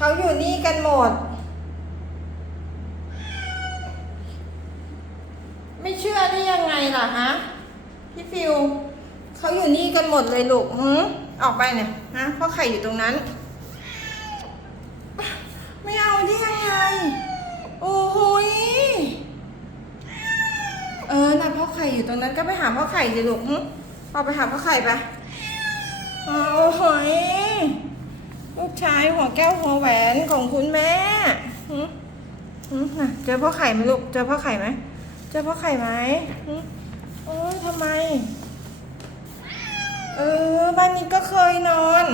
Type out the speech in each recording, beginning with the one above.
เขาอยู่นี่กันหมด ไม่เชื่อได้ยังไงล่ะฮะพี่ฟิวเขาอยู่นี่กันหมดเลยลูกหือออกไปเนี่ยฮะเพราะไข่อยู่ตรงนั้น ไม่เอาได้ยังไงโอ้โหยเออน่ะพ่อไข่อยู่ตรงนั้นก็ไปหาพ่อไข่สิลูกหึเอาไปหาพ่อไข่ไปโอ้โหย ลูกชายหัวแก้วหัวแหวนของคุณแม่หึหึน่ะเจอพ่อไข่ไหมลูก เจอพ่อไข่ไหม เจอพ่อไข่ไหมโอ้ยทำไม เออ บ้านนี้ก็เคยนอน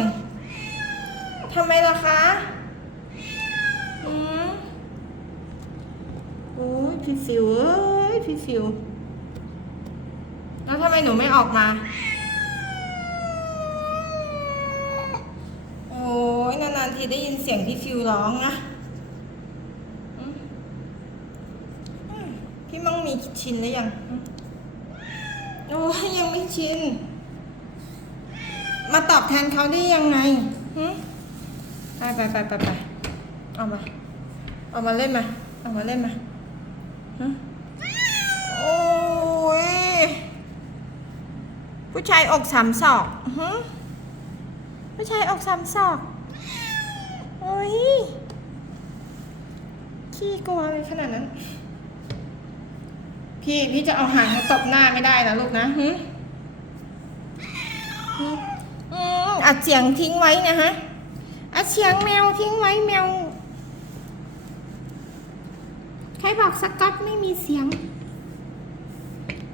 ทำไมล่ะคะ อืมโอ้ยพี่ฟิวเอ้ยพี่ฟิว แล้วทำไมหนูไม่ออกมา โอ้ยนานๆทีได้ยินเสียงพี่ฟิวร้องนะพี่มั่งมีชินหรือยัง โอ้ยยังไม่ชิน มาตอบแทนเขาได้ยังไงหไปไปไปไปไปเอามา เอามาเล่นมา เอามาเล่นมาฮะโอ้ย ผู้ชายอกสามศอกผู้ชายอกสามศอก โอ้ยขี้กลัวเลยขนาดนั้น พี่พี่จะเอาหางมาตบหน้าไม่ได้นะลูกนะฮึฮึอืมอัดเสียงทิ้งไว้นะฮะอัดเสียงแมวทิ้งไว้แมว ใครบอกสกอตไม่มีเสียง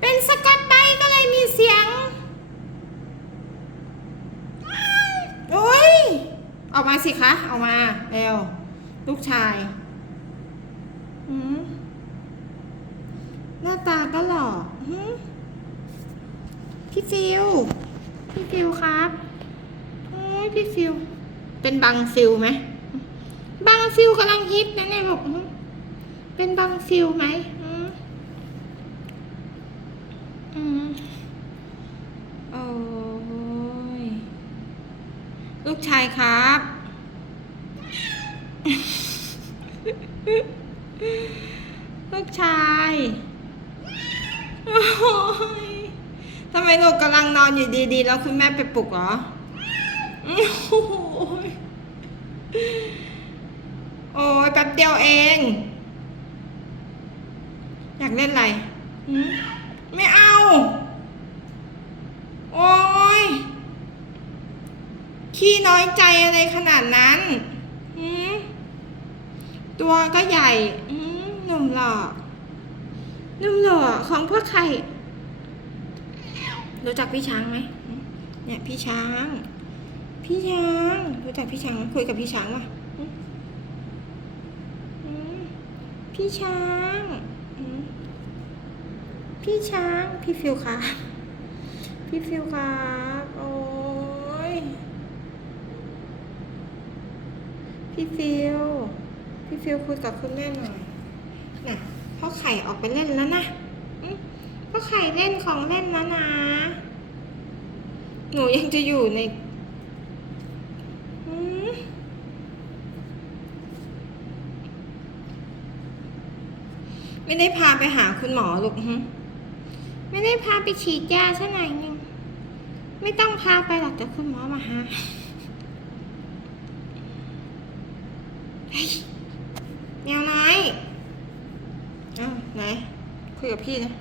เป็นสกอตไบรท์ก็เลยมีเสียง โอ้ย ออก มาสิคะออกมาเร็วลูกชายหน้าตาก็หล่อพี่ฟิวพี่ฟิวครับโอ้ยพี่ฟิว เป็นบังฟิวไหมบังฟิวกำลังฮิตนะเนี่ยบอกเป็นบังฟิวไหมอืมอืมโอ้ยลูกชายครับ ลูกชายโอ้ยทำไมลูกกำลังนอนอยู่ดีๆ แล้วคุณแม่ไปปลุกเหรอ โอ้ยโอ้ยแป๊บเดียวเอง อยากเล่นอะไร ไม่เอา โอ้ยขี้น้อยใจอะไรขนาดนั้น ตัวก็ใหญ่หนุ่มหล่อหนุ่มหล่อของพวกใคร รู้จักพี่ช้างไหมเนี่ยพี่ช้าง พี่ช้างรู้จักพี่ช้างไหมคุยกับพี่ช้างป่ะพี่ช้างพี่ช้าง พี่ฟิวค่ะ พี่ฟิวครับโอ้ย พี่ฟิว ฟิวคุยกับคุณแม่หน่อยน่ะพ่อไข่ออกไปเล่นแล้วนะพ่อไข่เล่นของเล่นแล้วนะ หนูยังจะอยู่ในมไม่ได้พาไปหาคุณหมอลูกหึไม่ได้พาไปฉีดยาซะหน่อยนึงไม่ต้องพาไปหรอกแต่คุณหมอมาหา แมวน้อยอ้าวไหน คุยกับพี่นะ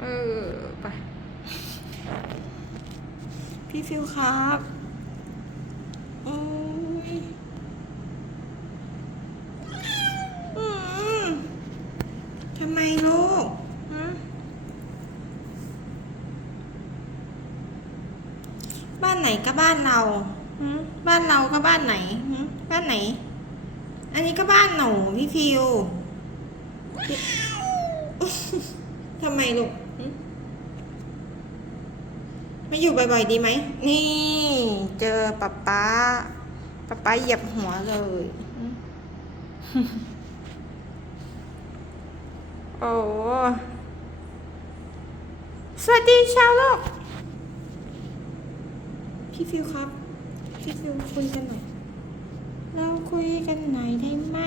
เออไปพี่ฟิวครับโอ้ยอืมทำไมลูกบ้านไหนก็บ้านเราบ้านเราก็บ้านไหนบ้านไหน อันนี้ก็บ้านหนูพี่ฟิว ทำไมลูกหึไม่อยู่บ่อยๆดีไหม นี่ เจอป๊าป๊าป๊าป๊าเหยียบหัวเลยหึโอ้สวัสดีชาวโลก พี่ฟิวครับ พี่ฟิวคุยกันหน่อยฮเราคุยกันหน่อยได้ไหม